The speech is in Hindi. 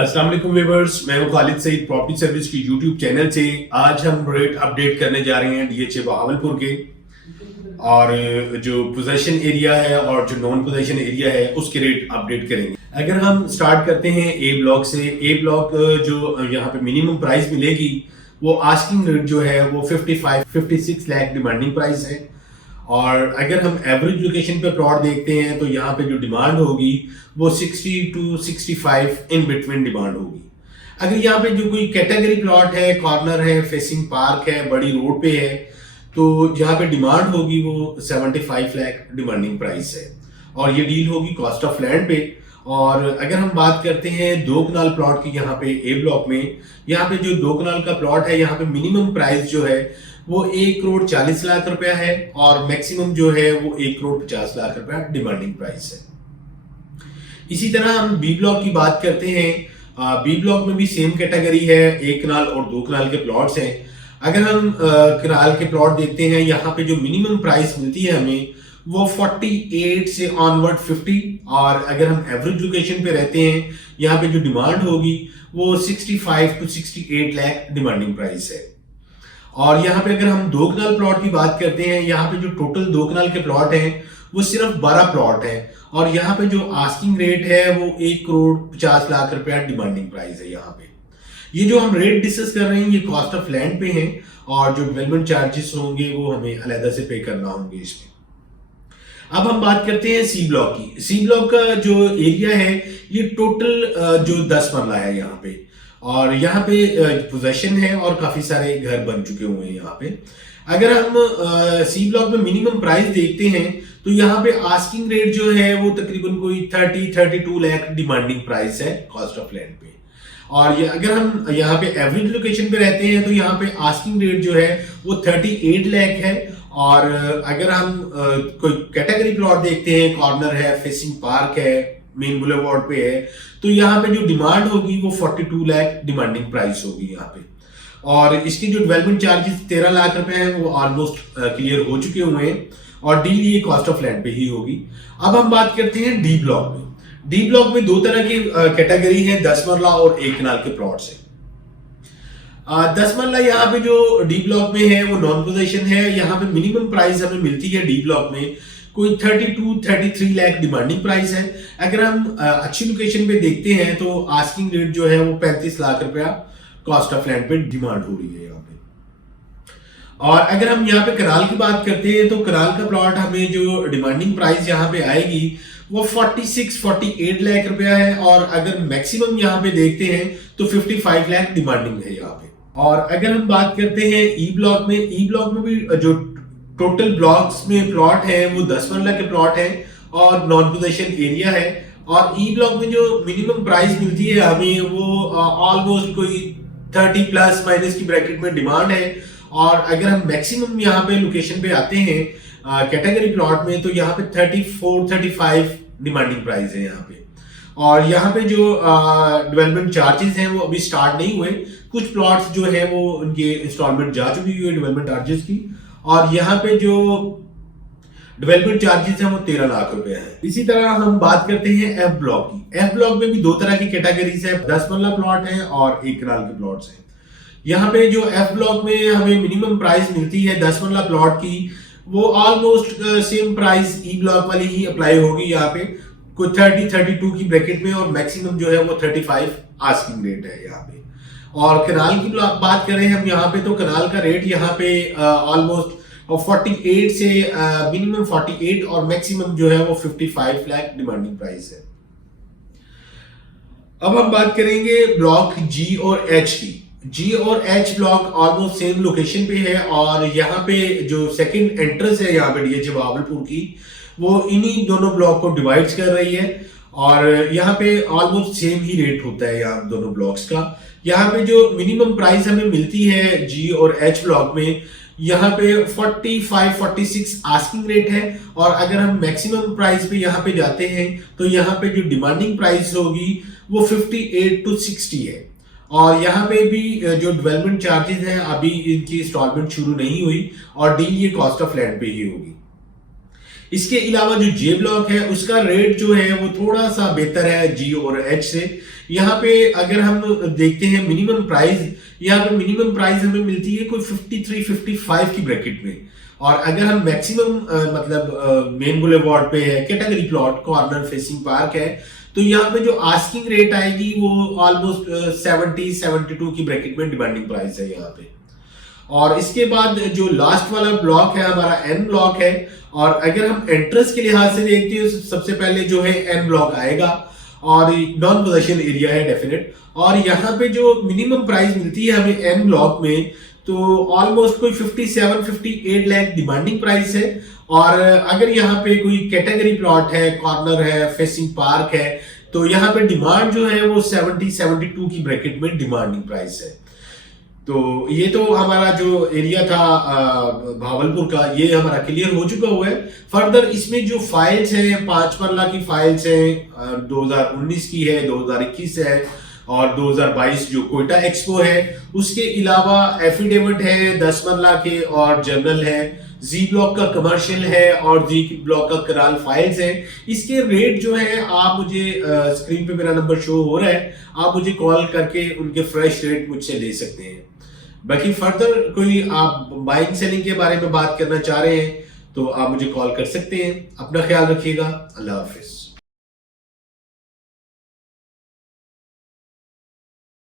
अस्सलाम वालेकुम व्यूअर्स, मैं हूं खालिद सईद प्रॉपर्टी सर्विस की यूट्यूब चैनल से। आज हम रेट अपडेट करने जा रहे हैं डीएचए बहावलपुर के, और जो पोजेशन एरिया है और जो नॉन पोजेशन एरिया है उसके रेट अपडेट करेंगे। अगर हम स्टार्ट करते हैं ए ब्लॉक से, ए ब्लॉक जो यहाँ पे मिनिमम प्राइस मिलेगी वो आस्किंग रेट जो है वो 55-56 लाख डिमांडिंग प्राइस है। और अगर हम एवरेज लोकेशन पे प्लॉट देखते हैं तो यहाँ पे जो डिमांड होगी वो 60 to 65 इन बिटवीन डिमांड होगी। अगर यहाँ पे जो कोई कैटेगरी प्लॉट है, कॉर्नर है, फेसिंग पार्क है, बड़ी रोड पे है, तो यहाँ पे डिमांड होगी वो 75 लाख डिमांडिंग प्राइस है, और ये डील होगी कॉस्ट ऑफ लैंड पे। और अगर हम बात करते हैं 2 कनाल प्लॉट की, यहाँ पे ए ब्लॉक में, यहाँ पे जो 2 कनाल का प्लॉट है यहाँ पे मिनिमम प्राइस जो है वो 1 करोड़ 40 लाख रुपया है, और मैक्सिमम जो है वो 1 करोड़ 50 लाख रुपया डिमांडिंग प्राइस है। इसी तरह हम बी ब्लॉक की बात करते हैं। बी ब्लॉक में भी सेम कैटेगरी है, 1 कनाल और 2 कनाल के प्लॉट्स हैं। अगर हम कनाल के प्लॉट देखते हैं, यहाँ पे जो मिनिमम प्राइस मिलती है हमें वो 48 से ऑनवर्ड 50, और अगर हम एवरेज लोकेशन पे रहते हैं यहाँ पे जो डिमांड होगी वो 65 to 68 लाख डिमांडिंग प्राइस है। और यहाँ पे अगर हम 2 कनाल प्लॉट की बात करते हैं, यहाँ पे जो टोटल 2 कनाल के प्लॉट हैं वो सिर्फ 12 प्लॉट हैं, और यहाँ पे जो आस्किंग रेट है वो 1 करोड़ 50 लाख रुपया डिमांडिंग प्राइस है। यहाँ पे ये जो हम रेट डिस्कस कर रहे हैं ये कॉस्ट ऑफ लैंड पे हैं, और जो डेवलपमेंट चार्जेस होंगे वो हमें अलग से पे करना होंगे इसमें। अब हम बात करते हैं सी ब्लॉक की। सी ब्लॉक का जो एरिया है ये टोटल जो 10 मरला है यहाँ पे, और यहाँ पे पोजेशन है और काफी सारे घर बन चुके हुए हैं यहाँ पे। अगर हम सी ब्लॉक में मिनिमम प्राइस देखते हैं तो यहाँ पे आस्किंग रेट जो है वो तकरीबन कोई 30-32 लाख डिमांडिंग प्राइस है कॉस्ट ऑफ लैंड पे। और अगर हम यहाँ पे एवरेज लोकेशन पे रहते हैं तो यहाँ पे आस्किंग रेट जो है वो 38 लाख है, और अगर हम कोई कैटेगरी प्लॉट देखते हैं, कॉर्नर है, फेसिंग पार्क है, मेन बुलेवार्ड पे है, तो यहाँ पे जो डिमांड होगी वो 42 लाख डिमांडिंग प्राइस होगी यहाँ पे। और इसके जो डेवलपमेंट चार्जेस 13 लाख रुपए हैं वो ऑलमोस्ट क्लियर हो चुके हुए हैं, और डील ये कॉस्ट ऑफ लैंड पे ही होगी। अब हम बात करते हैं डी ब्लॉक में। डी ब्लॉक में 2 तरह की कैटेगरी है, 10 मरला और 1 कनाल के प्लॉट्स है। 10 मरला यहाँ पे जो डी ब्लॉक में है वो नॉन पोजेशन है। यहाँ पे मिनिमम प्राइस हमें मिलती है डी ब्लॉक में कोई 32-33 लाख डिमांडिंग प्राइस है। अगर हम अच्छी लोकेशन पे देखते हैं तो आस्किंग रेट जो है वो 35 लाख रुपया कॉस्ट ऑफ लैंड पे डिमांड हो रही है यहाँ पे। और अगर हम यहाँ पे कनाल की बात करते हैं तो कनाल का प्लॉट हमें जो डिमांडिंग प्राइस यहाँ पे आएगी वो 46-48 लाख रुपया है, और अगर मैक्सिमम यहाँ पे देखते हैं तो 55 लाख डिमांडिंग है यहाँ पे। और अगर हम बात करते हैं ई ब्लॉक में, ई ब्लॉक में भी जो टोटल ब्लॉक्स में प्लॉट है वो 10 मरला के प्लॉट है और नॉन पोजेशन एरिया है। और ई ब्लॉक में जो मिनिमम प्राइस मिलती है हमें वो ऑलमोस्ट कोई 30 प्लस माइनस की ब्रैकेट में डिमांड है। और अगर हम मैक्सिमम यहाँ पे लोकेशन पे आते हैं कैटेगरी प्लॉट में, तो यहाँ पे 34-35 डिमांडिंग प्राइस है यहाँ पे। और यहाँ पे जो डेवलपमेंट चार्जेस हैं वो अभी स्टार्ट नहीं हुए, कुछ प्लॉट्स जो है वो उनके इंस्टॉलमेंट जा चुकी है डेवलपमेंट चार्जेस की, और यहाँ पे जो डेवलपमेंट चार्जेस हैं वो 13 लाख रुपए हैं। इसी तरह हम बात करते हैं एफ ब्लॉक की। एफ ब्लॉक में भी 2 तरह की कैटेगरीज है, 10 मरला प्लॉट है और 1 कनाल के प्लॉट्स हैं। यहाँ पे जो एफ ब्लॉक में हमें मिनिमम प्राइस मिलती है 10 मरला प्लॉट की वो almost same price E block वाली ही अप्लाई होगी यहाँ पे, कोई 30-32 की ब्रैकेट में, और मैक्सिमम जो है वो 35 आस्किंग रेट है यहाँ पे। और कनाल की बात करें हम यहाँ पे तो कनाल का रेट यहाँ पे ऑलमोस्ट 48 से मिनिमम 48 और मैक्सिमम जो है वो 55 लाख डिमांडिंग प्राइस है। अब हम बात करेंगे ब्लॉक जी और एच की। जी और H block almost same location पे है, और यहाँ पे जो सेकंड एंट्रेंस है यहाँ पे डीएचए बहावलपुर की वो इन्हीं दोनों ब्लॉक को डिवाइड कर रही है, और यहाँ पे ऑलमोस्ट सेम ही रेट होता है यहाँ दोनों ब्लॉक्स का। यहाँ पे जो मिनिमम प्राइस हमें मिलती है जी और एच ब्लॉक में, यहाँ पे 45-46 आस्किंग रेट है, और अगर हम मैक्सिमम प्राइस पे यहाँ पे जाते हैं तो यहाँ पे जो डिमांडिंग प्राइस होगी वो 58 to 60 है। और यहाँ पे भी जो डेवलपमेंट चार्जेस हैं अभी इनकी इंस्टॉलमेंट शुरू नहीं हुई, और डील ये कॉस्ट ऑफ लैंड पे ही होगी। इसके अलावा जो जे ब्लॉक है उसका रेट जो है वो थोड़ा सा बेहतर है जी और एच से। यहाँ पे अगर हम देखते हैं मिनिमम प्राइस, यहाँ पे मिनिमम प्राइस हमें मिलती है कोई 53-55 की ब्रैकेट में। और अगर हम मैक्सिमम मतलब मेन बुलेवार्ड पे है, category plot, corner facing park है, तो यहाँ पे जो आस्किंग रेट आएगी वो ऑलमोस्ट 70-72 की ब्रैकेट में डिमांडिंग प्राइस है यहाँ पे। और इसके बाद जो लास्ट वाला ब्लॉक है हमारा एन ब्लॉक है। और अगर हम एंट्रेंस के लिहाज से देखते हैं सबसे पहले जो है एन ब्लॉक आएगा और नॉन पोजेशन एरिया है डेफिनेट। और यहाँ पे जो मिनिमम प्राइस मिलती है हमें एन ब्लॉक में, तो ऑलमोस्ट कोई 57-58 लाख डिमांडिंग प्राइस है। और अगर यहाँ पे कोई कैटेगरी प्लॉट है, कॉर्नर है, फेसिंग पार्क है, तो यहाँ पे डिमांड जो है वो 70-72 की ब्रैकेट में डिमांडिंग प्राइस है। तो ये तो हमारा जो एरिया था भावलपुर का, ये हमारा क्लियर हो चुका हुआ है। फर्दर इसमें जो फाइल्स हैं 5 मरला की फाइल्स हैं, 2019 की है, 2021 है और 2022 जो कोयटा एक्सपो है, उसके अलावा एफिडेविट है 10 मरला के और जर्नल है, जी ब्लॉक का कमर्शियल है और जी ब्लॉक का कराल फाइल्स है। इसके रेट जो है आप मुझे स्क्रीन पे मेरा नंबर शो हो रहा है, आप मुझे कॉल करके उनके फ्रेश रेट मुझसे ले सकते हैं। बाकी फर्दर कोई आप बाइंग सेलिंग के बारे में बात करना चाह रहे हैं तो आप मुझे कॉल कर सकते हैं। अपना ख्याल रखिएगा। अल्लाह हाफिज।